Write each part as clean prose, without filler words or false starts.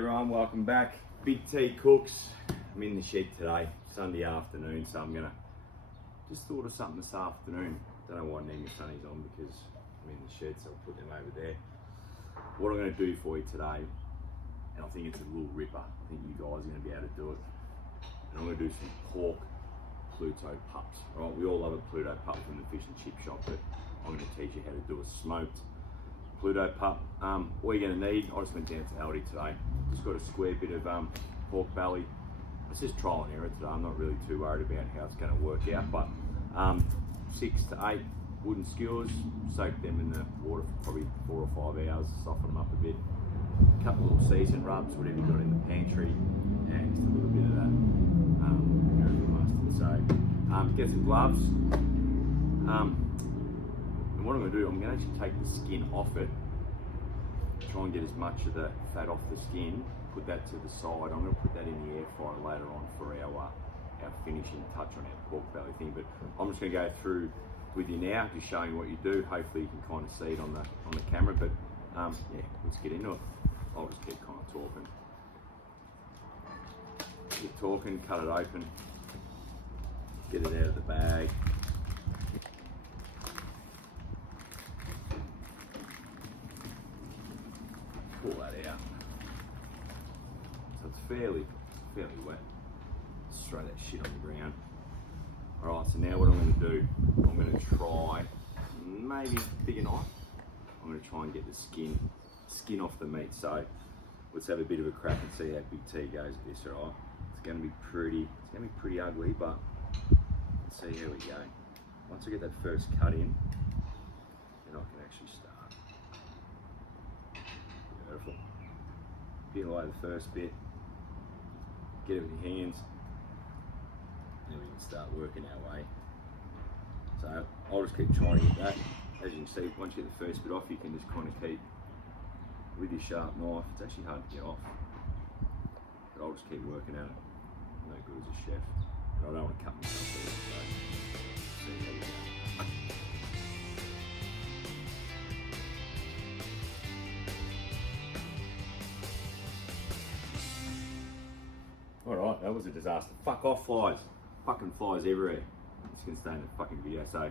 everyone, welcome back. Big T Cooks. I'm in the shed today, Sunday afternoon, so I'm gonna just thought of something this afternoon. Don't know why I need my sunnies on because I'm in the shed, so I'll put them over there. What I'm gonna do for you today, and I think it's a little ripper. I think you guys are gonna be able to do it. And I'm gonna do some pork Pluto Pups. Right, we all love a Pluto Pup from the fish and chip shop, but I'm gonna teach you how to do a smoked Pluto Pup. What you're going to need, I just went down to Aldi today, just got a square bit of pork belly. It's just trial and error today. I'm not really too worried about how it's going to work out, but 6 to 8 wooden skewers, soak them in the water for probably 4 or 5 hours, soften them up a bit. A couple of little season rubs, whatever you've got in the pantry, and just a little bit of that American mustard. So get some gloves. And what I'm going to do, I'm going to actually take the skin off it, try and get as much of the fat off the skin, put that to the side. I'm going to put that in the air fryer later on for our finishing touch on our pork belly thing. But I'm just going to go through with you now, just showing what you do. Hopefully you can kind of see it on the camera. But yeah, let's get into it. I'll just keep kind of talking. Keep talking, cut it open, get it out of the bag. Pull that out. So it's fairly wet. Just throw that shit on the ground. Alright, so now what I'm going to do, I'm going to try, maybe a bigger knife, I'm going to try and get the skin off the meat. So let's have a bit of a crack and see how Big T goes with this, alright? It's going to be pretty ugly, but let's see how we go. Once I get that first cut in, then I can actually start. Beautiful. Peel away the first bit, get it with your hands, and then we can start working our way. So I'll just keep trying to get that. As you can see, once you get the first bit off, you can just kind of keep with your sharp knife. It's actually hard to get off, but I'll just keep working at it. No good as a chef, and I don't want to cut myself either, so see how we go. Alright, that was a disaster. Fuck off, flies. Fucking flies everywhere. This can stay in the fucking video. So,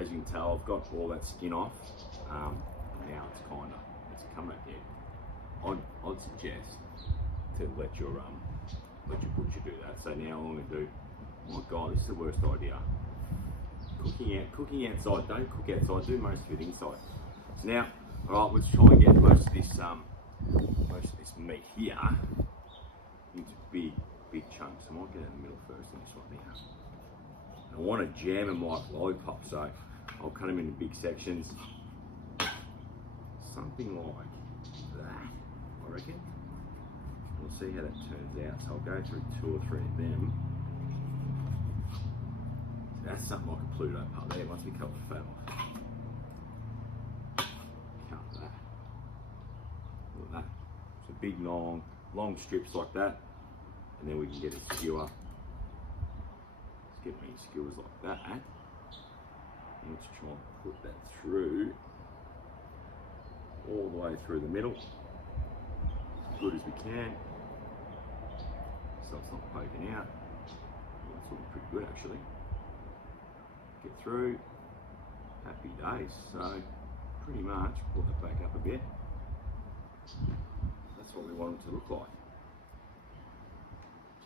as you can tell, I've got all that skin off. Now it's come back here. I'd suggest to let your butcher do that. So now all I'm gonna do, oh my god, this is the worst idea. Cooking outside, don't cook outside, do most of it inside. So now, alright, let's try and get most of this meat here into big chunks. I might get it in the middle first in this one here. I want to jam them like lollipops, so I'll cut them into big sections. Something like that, I reckon. We'll see how that turns out. So I'll go through 2 or 3 of them. So that's something like a Pluto Pup there, once we cut the fat off. Cut that. Look at that. So big long strips like that. And then we can get a skewer. Let's get me skewers like that. And let's try and put that through, all the way through the middle, as good as we can, so it's not poking out. Well, that's looking pretty good actually. Get through, happy days. So pretty much pull that back up a bit. That's what we want them to look like.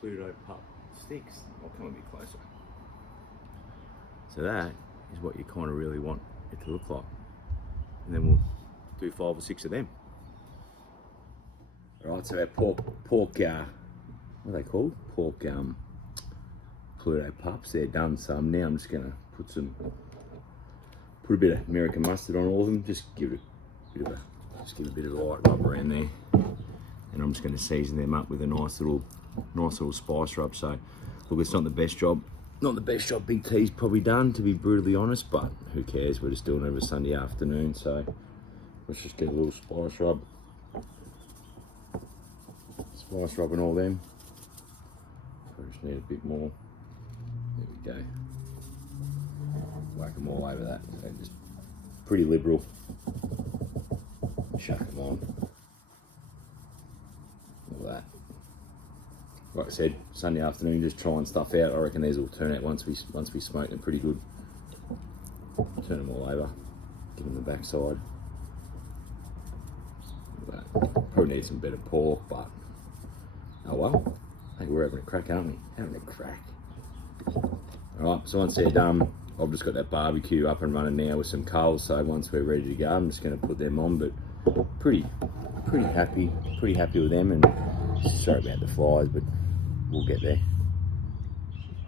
Pluto Pup sticks. I'll come a bit closer. So that is what you kind of really want it to look like. And then we'll do 5 or 6 of them. Alright, so our pork, what are they called? Pork Pluto Pups, they're done. So now I'm just gonna put a bit of American mustard on all of them, just give a bit of a light rub around there. And I'm just gonna season them up with a nice little spice rub. So look, it's not the best job Big T's probably done, to be brutally honest, but who cares, we're just doing it over Sunday afternoon. So let's just get a little spice rub on all them. So I just need a bit more. There we go. Whack them all over that. So just pretty liberal. Chuck them on. I said, Sunday afternoon, just trying stuff out. I reckon these will turn out once we smoke them pretty good. Turn them all over, give them the backside. Probably need some better pork, but oh well. I think we're having a crack, aren't we? Having a crack. Alright, so once they're done, I've just got that barbecue up and running now with some coals, so once we're ready to go, I'm just going to put them on, but pretty happy with them, and sorry about the flies, but we'll get there.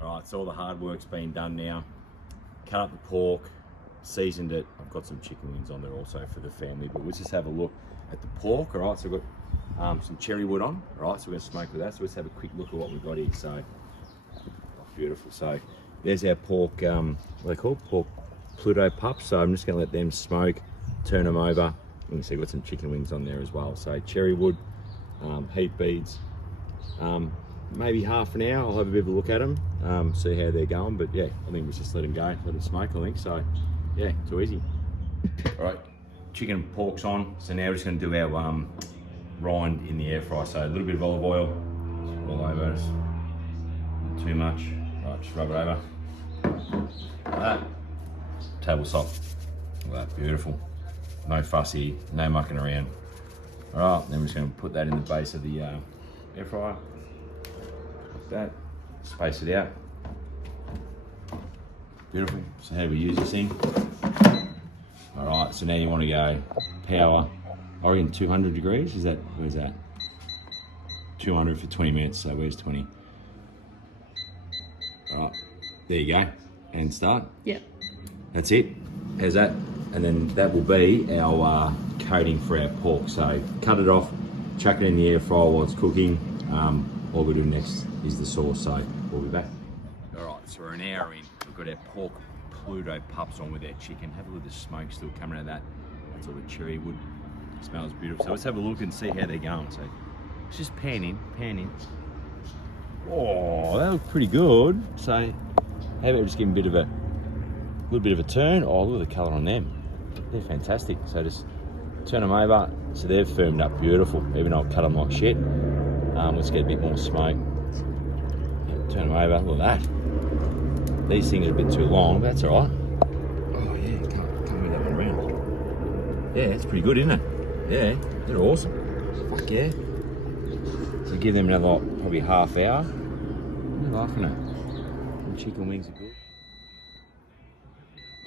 Alright, so all the hard work's been done now. Cut up the pork, seasoned it. I've got some chicken wings on there also for the family, but let's just have a look at the pork. Alright, so we've got some cherry wood on. Alright, so we're going to smoke with that, so let's have a quick look at what we've got here. So, beautiful. So, there's our pork, what are they called? Pork Pluto Pups. So I'm just going to let them smoke, turn them over. You can see we've got some chicken wings on there as well. So cherry wood, heat beads, maybe half an hour. I'll have a bit of a look at them, see how they're going. But yeah, I think we just let them go, let them smoke, I think. So yeah, too easy. All right, chicken and pork's on. So now we're just going to do our rind in the air fryer. So a little bit of olive oil all over us, not too much. All right, just rub it over. Like that. Table salt. Look at that, beautiful. No fussy, no mucking around. All right, then we're just going to put that in the base of the air fryer. Like that. Space it out. Beautiful. So how do we use this thing? All right, so now you want to go power, I reckon 200 degrees. Is that, where's that? 200 for 20 minutes, so where's 20? All right, there you go. And start. Yeah. That's it. How's that? And then that will be our coating for our pork. So cut it off, chuck it in the air fryer while it's cooking. All we do next is the sauce, so we'll be back. All right, so we're an hour in. We've got our pork Pluto Pups on with our chicken. Have a look at the smoke still coming out of that. That's all the cherry wood. It smells beautiful. So let's have a look and see how they're going. So it's just pan in. Oh, that looks pretty good. So how about just give them a little bit of a turn. Oh, look at the colour on them. They're fantastic. So just turn them over. So they've firmed up beautiful, even though I've cut them like shit. Let's get a bit more smoke. Turn them over. Look at that. These things are a bit too long, but that's all right. Oh yeah, can't move that one around. Yeah, it's pretty good, isn't it? Yeah, they're awesome. Fuck yeah. So give them another probably half hour. They're laughing at. The chicken wings are good.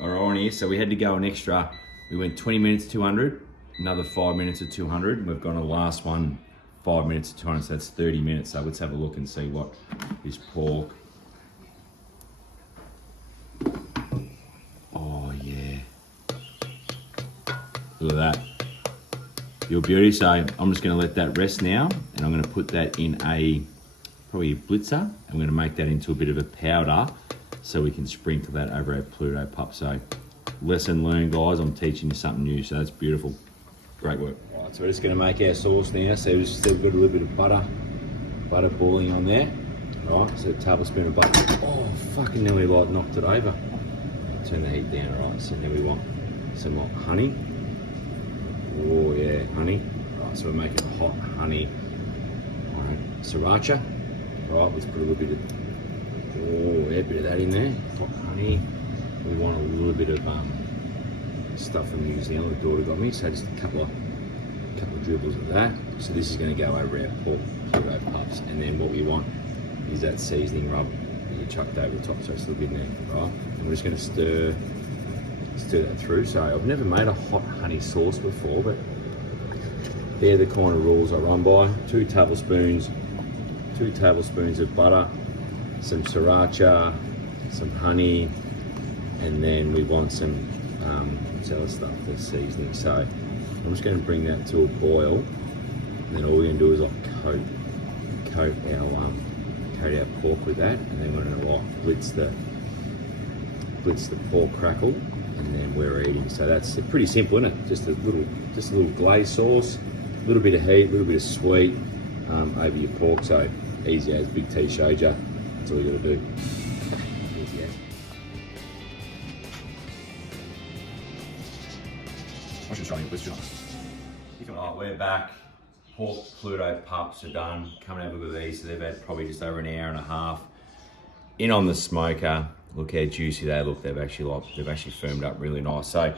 All right, on here, so we had to go an extra. We went 20 minutes 200, another 5 minutes at 200, and we've gone the last one 5 minutes at 200, so that's 30 minutes. So let's have a look and see what is pork. Oh yeah, look at that, your beauty. So I'm just going to let that rest now, and I'm going to put that in probably a blitzer. I'm going to make that into a bit of a powder, so we can sprinkle that over our Pluto Pup. So lesson learned, guys. I'm teaching you something new, so that's beautiful. Great work. All right, so we're just going to make our sauce now. So we've still got a little bit of butter boiling on there. All right, so a tablespoon of butter. Oh, fucking nearly like knocked it over. Turn the heat down. All right, so now we want some hot honey. Oh yeah, honey. All right, so we're making hot honey. All right, sriracha. All right, let's put a little bit of, oh yeah, a bit of that in there. Hot honey. We want a little bit of stuff from New Zealand. The daughter got me, so just a couple of dribbles of that. So this is going to go over our pork Pluto Pups, and then what we want is that seasoning rub that you chucked over the top, so it's a little bit in there, right? And we're just going to stir that through. So I've never made a hot honey sauce before, but they're the kind of rules I run by. 2 tablespoons of butter, some sriracha, some honey, and then we want some other stuff, the seasoning. So I'm just going to bring that to a boil, and then all we're going to do is coat our pork with that, and then we're going to blitz the pork crackle, and then we're eating. So that's pretty simple, isn't it? Just a little glaze sauce, a little bit of heat, a little bit of sweet over your pork. So easy as Big T showed you. That's all you got to do. Easy as. I should try your question. Alright, we're back. pork Pluto Pups are done. Come and have a look at these. So they've had probably just over an hour and a half in on the smoker. Look how juicy they look. They've actually firmed up really nice. So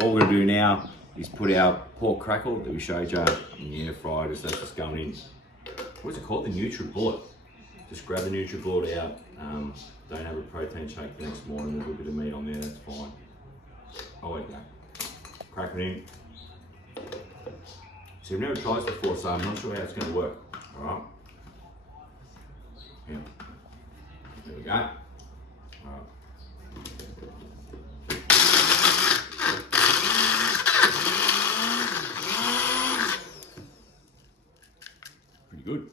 all we're gonna do now is put our pork crackle that we showed you in the air fryer. That's just going in. What's it called? The NutriBullet. Just grab the NutriBullet out. Don't have a protein shake the next morning. There's a little bit of meat on there. That's fine. Oh, there you go. Crack it in. So we've never tried this before, so I'm not sure how it's going to work. All right. Yeah. There we go. All right. Pretty good.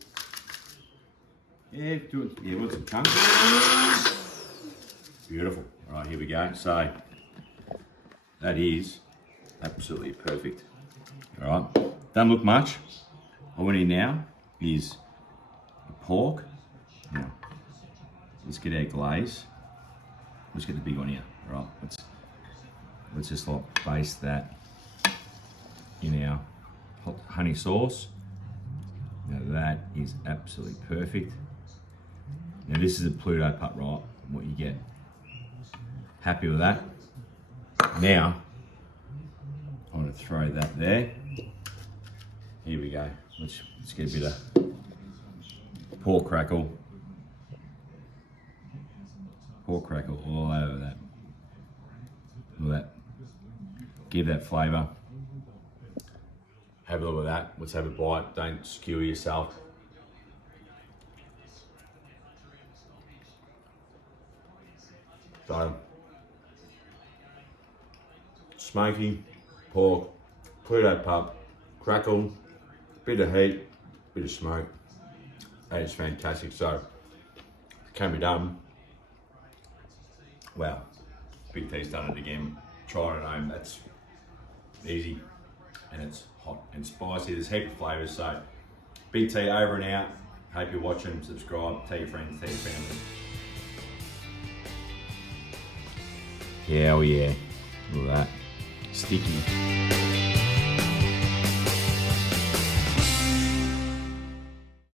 Yeah, do it. Yeah, want some chunks? Beautiful. All right, here we go. So that is absolutely perfect. All right. Don't look much. All we need now is the pork. Now, let's get our glaze. Let's get the big one here. All right. Let's just like baste that in our hot honey sauce. Now that is absolutely perfect. Now this is a Pluto Pup, right? What you get. Happy with that? Now, I'm gonna throw that there. Here we go. Let's get a bit of pork crackle. Pork crackle all over that. Look at that. Give that flavour. Have a look at that. Let's have a bite. Don't skewer yourself. So, smoky pork, Pluto Pup, crackle, bit of heat, bit of smoke. That is fantastic. So, it can be done. Wow, Big T's done it again. Try it at home. That's easy, and it's hot and spicy. There's a heap of flavours. So, Big T over and out. Hope you're watching. Subscribe. Tell your friends. Tell your family. Yeah, oh yeah. Look at that. Sticky.